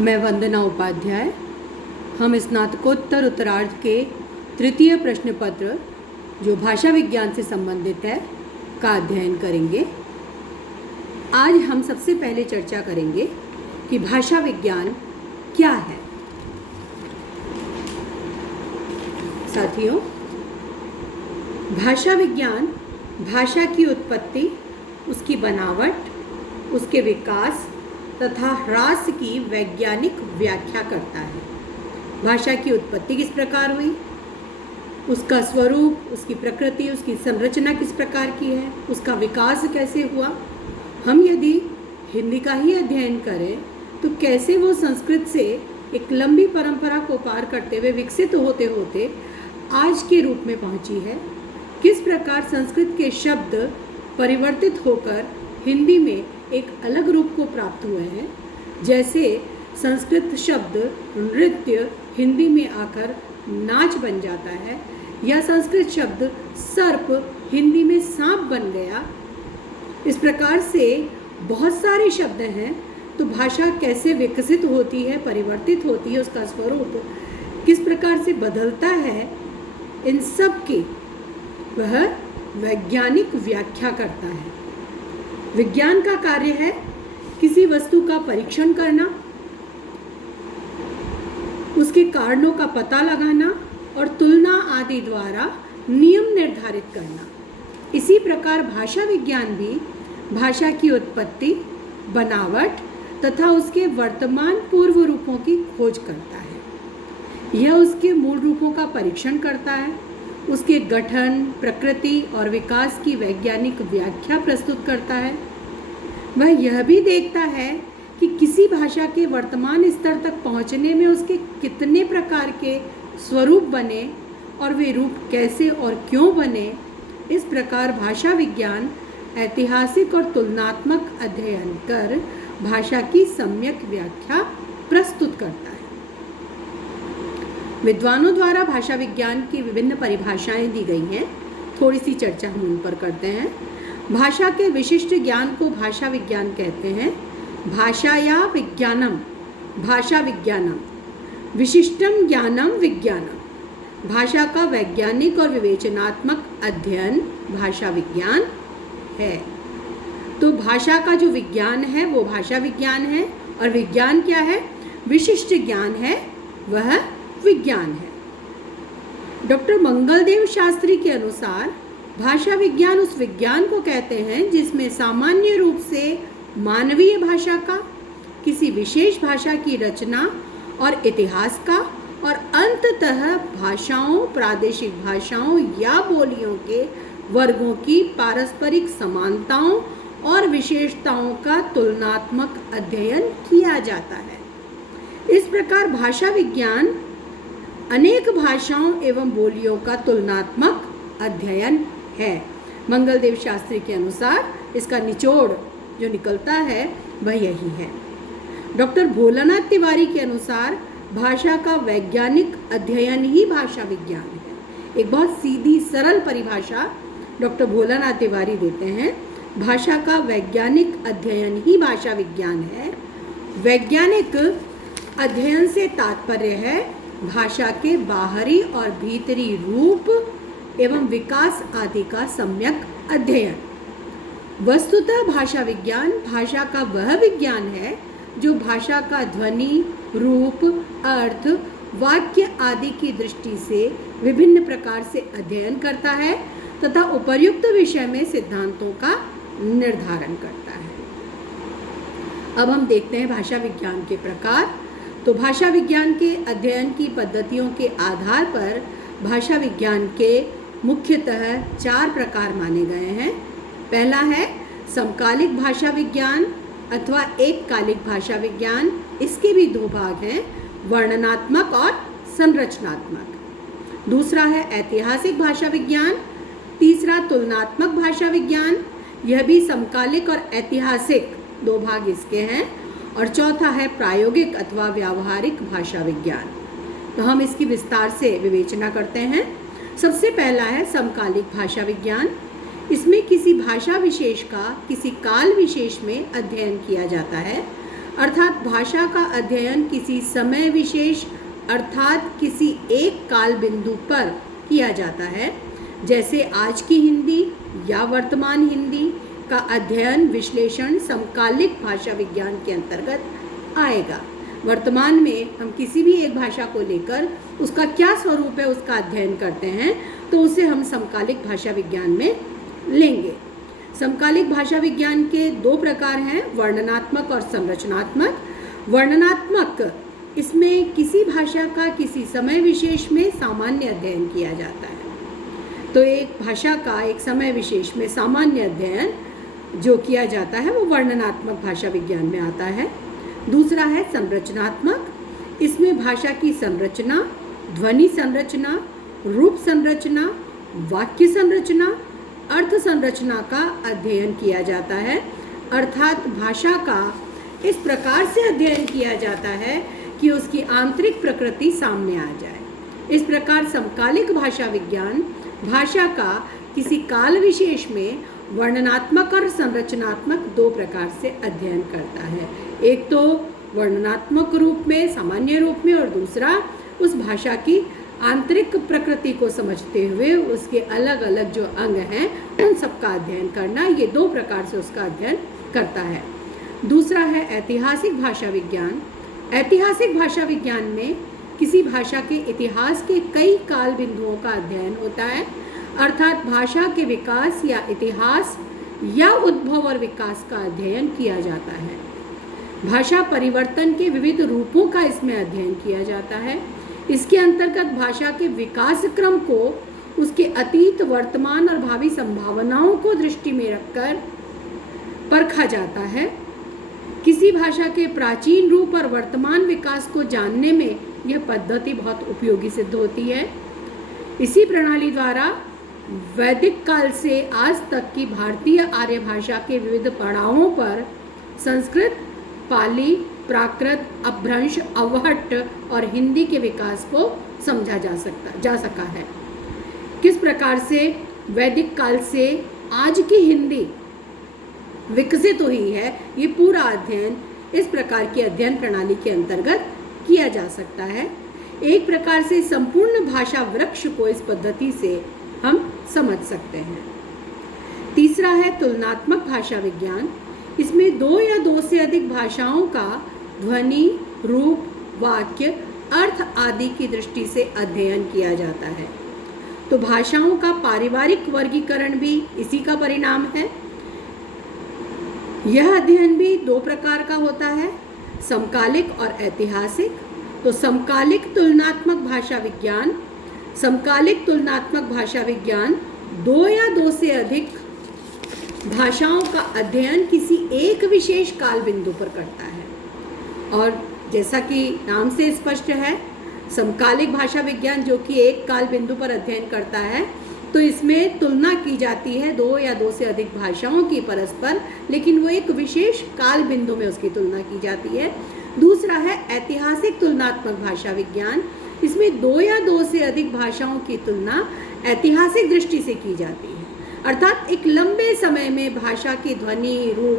मैं वंदना उपाध्याय। हम स्नातकोत्तर उत्तरार्ध के तृतीय प्रश्न पत्र जो भाषा विज्ञान से संबंधित है का अध्ययन करेंगे। आज हम सबसे पहले चर्चा करेंगे कि भाषा विज्ञान क्या है। साथियों, भाषा विज्ञान भाषा की उत्पत्ति, उसकी बनावट, उसके विकास तथा ह्रास की वैज्ञानिक व्याख्या करता है। भाषा की उत्पत्ति किस प्रकार हुई, उसका स्वरूप, उसकी प्रकृति, उसकी संरचना किस प्रकार की है, उसका विकास कैसे हुआ। हम यदि हिंदी का ही अध्ययन करें तो कैसे वो संस्कृत से एक लंबी परंपरा को पार करते हुए विकसित होते होते आज के रूप में पहुंची है। किस प्रकार संस्कृत के शब्द परिवर्तित होकर हिंदी में एक अलग रूप को प्राप्त हुए हैं। जैसे संस्कृत शब्द नृत्य हिंदी में आकर नाच बन जाता है, या संस्कृत शब्द सर्प हिंदी में सांप बन गया। इस प्रकार से बहुत सारे शब्द हैं। तो भाषा कैसे विकसित होती है, परिवर्तित होती है, उसका स्वरूप किस प्रकार से बदलता है, इन सब की वह वैज्ञानिक व्याख्या करता है। विज्ञान का कार्य है किसी वस्तु का परीक्षण करना, उसके कारणों का पता लगाना और तुलना आदि द्वारा नियम निर्धारित करना। इसी प्रकार भाषा विज्ञान भी भाषा की उत्पत्ति, बनावट तथा उसके वर्तमान पूर्व रूपों की खोज करता है। यह उसके मूल रूपों का परीक्षण करता है, उसके गठन, प्रकृति और विकास की वैज्ञानिक व्याख्या प्रस्तुत करता है। वह यह भी देखता है कि किसी भाषा के वर्तमान स्तर तक पहुंचने में उसके कितने प्रकार के स्वरूप बने और वे रूप कैसे और क्यों बने। इस प्रकार भाषा विज्ञान ऐतिहासिक और तुलनात्मक अध्ययन कर भाषा की सम्यक व्याख्या प्रस्तुत करता है। विद्वानों द्वारा भाषा विज्ञान की विभिन्न परिभाषाएं दी गई हैं। थोड़ी सी चर्चा हम उन पर करते हैं। भाषा के विशिष्ट ज्ञान को भाषा विज्ञान कहते हैं। भाषाया विज्ञानम भाषा विज्ञानम, विशिष्टम ज्ञानम विज्ञानम। भाषा का वैज्ञानिक और विवेचनात्मक अध्ययन भाषा विज्ञान है। तो भाषा का जो विज्ञान है वो भाषा विज्ञान है, और विज्ञान क्या है, विशिष्ट ज्ञान है, वह विज्ञान है। डॉक्टर मंगलदेव शास्त्री के अनुसार भाषा विज्ञान उस विज्ञान को कहते हैं जिसमें सामान्य रूप से मानवीय भाषा का, किसी विशेष भाषा की रचना और इतिहास का, और अंततः भाषाओं, प्रादेशिक भाषाओं या बोलियों के वर्गों की पारस्परिक समानताओं और विशेषताओं का तुलनात्मक अध्ययन किया जाता है। इस प्रकार भाषा विज्ञान अनेक भाषाओं एवं बोलियों का तुलनात्मक अध्ययन है। मंगलदेव शास्त्री के अनुसार इसका निचोड़ जो निकलता है वह यही है। डॉक्टर भोलानाथ तिवारी के अनुसार भाषा का वैज्ञानिक अध्ययन ही भाषा विज्ञान है। एक बहुत सीधी सरल परिभाषा डॉक्टर भोलानाथ तिवारी देते हैं। भाषा का वैज्ञानिक अध्ययन ही भाषा विज्ञान है। वैज्ञानिक अध्ययन से तात्पर्य है भाषा के बाहरी और भीतरी रूप एवं विकास आदि का सम्यक अध्ययन। वस्तुतः भाषा विज्ञान भाषा का वह विज्ञान है जो भाषा का ध्वनि, रूप, अर्थ, वाक्य आदि की दृष्टि से विभिन्न प्रकार से अध्ययन करता है तथा उपर्युक्त विषय में सिद्धांतों का निर्धारण करता है। अब हम देखते हैं भाषा विज्ञान के प्रकार। तो भाषा विज्ञान के अध्ययन की पद्धतियों के आधार पर भाषा विज्ञान के मुख्यतः 4 प्रकार माने गए हैं। पहला है समकालिक भाषा विज्ञान अथवा एककालिक भाषा विज्ञान। इसके भी 2 भाग हैं, वर्णनात्मक और संरचनात्मक। दूसरा है ऐतिहासिक भाषा विज्ञान। तीसरा तुलनात्मक भाषा विज्ञान, यह भी समकालिक और ऐतिहासिक 2 भाग इसके हैं। और चौथा है प्रायोगिक अथवा व्यावहारिक भाषा विज्ञान। तो हम इसकी विस्तार से विवेचना करते हैं। सबसे पहला है समकालिक भाषा विज्ञान। इसमें किसी भाषा विशेष का किसी काल विशेष में अध्ययन किया जाता है। अर्थात भाषा का अध्ययन किसी समय विशेष अर्थात किसी एक काल बिंदु पर किया जाता है। जैसे आज की हिंदी या वर्तमान हिंदी का अध्ययन विश्लेषण समकालिक भाषा विज्ञान के अंतर्गत आएगा। वर्तमान में हम किसी भी एक भाषा को लेकर उसका क्या स्वरूप है उसका अध्ययन करते हैं तो उसे हम समकालिक भाषा विज्ञान में लेंगे। समकालिक भाषा विज्ञान के दो प्रकार हैं, वर्णनात्मक और संरचनात्मक। वर्णनात्मक, इसमें किसी भाषा का किसी समय विशेष में सामान्य अध्ययन किया जाता है। तो एक भाषा का एक समय विशेष में सामान्य अध्ययन जो किया जाता है वो वर्णनात्मक भाषा विज्ञान में आता है। दूसरा है संरचनात्मक, इसमें भाषा की संरचना, ध्वनि संरचना, रूप संरचना, वाक्य संरचना, अर्थ संरचना का अध्ययन किया जाता है। अर्थात भाषा का इस प्रकार से अध्ययन किया जाता है कि उसकी आंतरिक प्रकृति सामने आ जाए। इस प्रकार समकालिक भाषा विज्ञान भाषा का किसी काल विशेष में वर्णनात्मक और संरचनात्मक दो प्रकार से अध्ययन करता है। एक तो वर्णनात्मक रूप में, सामान्य रूप में, और दूसरा उस भाषा की आंतरिक प्रकृति को समझते हुए उसके अलग अलग जो अंग हैं उन सब का अध्ययन करना। ये दो प्रकार से उसका अध्ययन करता है। दूसरा है ऐतिहासिक भाषा विज्ञान। ऐतिहासिक भाषा विज्ञान में किसी भाषा के इतिहास के कई काल बिंदुओं का अध्ययन होता है। अर्थात भाषा के विकास या इतिहास या उद्भव और विकास का अध्ययन किया जाता है। भाषा परिवर्तन के विविध रूपों का इसमें अध्ययन किया जाता है। इसके अंतर्गत भाषा के विकास क्रम को उसके अतीत, वर्तमान और भावी संभावनाओं को दृष्टि में रखकर परखा जाता है। किसी भाषा के प्राचीन रूप और वर्तमान विकास को जानने में यह पद्धति बहुत उपयोगी सिद्ध होती है। इसी प्रणाली द्वारा वैदिक काल से आज तक की भारतीय आर्य भाषा के विविध पड़ावों पर संस्कृत, पाली, प्राकृत, अपभ्रंश, अवहट्ट और हिंदी के विकास को समझा जा सका है। किस प्रकार से वैदिक काल से आज की हिंदी विकसित हुई है, ये पूरा अध्ययन इस प्रकार की अध्ययन प्रणाली के अंतर्गत किया जा सकता है। एक प्रकार से संपूर्ण भाषा वृक्ष को इस पद्धति से हम समझ सकते हैं। तीसरा है तुलनात्मक भाषा विज्ञान। इसमें दो या दो से अधिक भाषाओं का ध्वनि, रूप, वाक्य, अर्थ आदि की दृष्टि से अध्ययन किया जाता है। तो भाषाओं का पारिवारिक वर्गीकरण भी इसी का परिणाम है। यह अध्ययन भी दो प्रकार का होता है, समकालिक और ऐतिहासिक। तो समकालिक तुलनात्मक भाषा विज्ञान, समकालिक तुलनात्मक भाषा विज्ञान दो या दो से अधिक भाषाओं का अध्ययन किसी एक विशेष काल बिंदु पर करता है। और जैसा कि नाम से स्पष्ट है, समकालिक भाषा विज्ञान जो कि एक काल बिंदु पर अध्ययन करता है, तो इसमें तुलना की जाती है दो या दो से अधिक भाषाओं की परस्पर, लेकिन वो एक विशेष काल बिंदु में उसकी तुलना की जाती है। दूसरा है ऐतिहासिक तुलनात्मक भाषा विज्ञान। इसमें दो या दो से अधिक भाषाओं की तुलना ऐतिहासिक दृष्टि से की जाती है। अर्थात एक लंबे समय में भाषा की ध्वनि, रूप,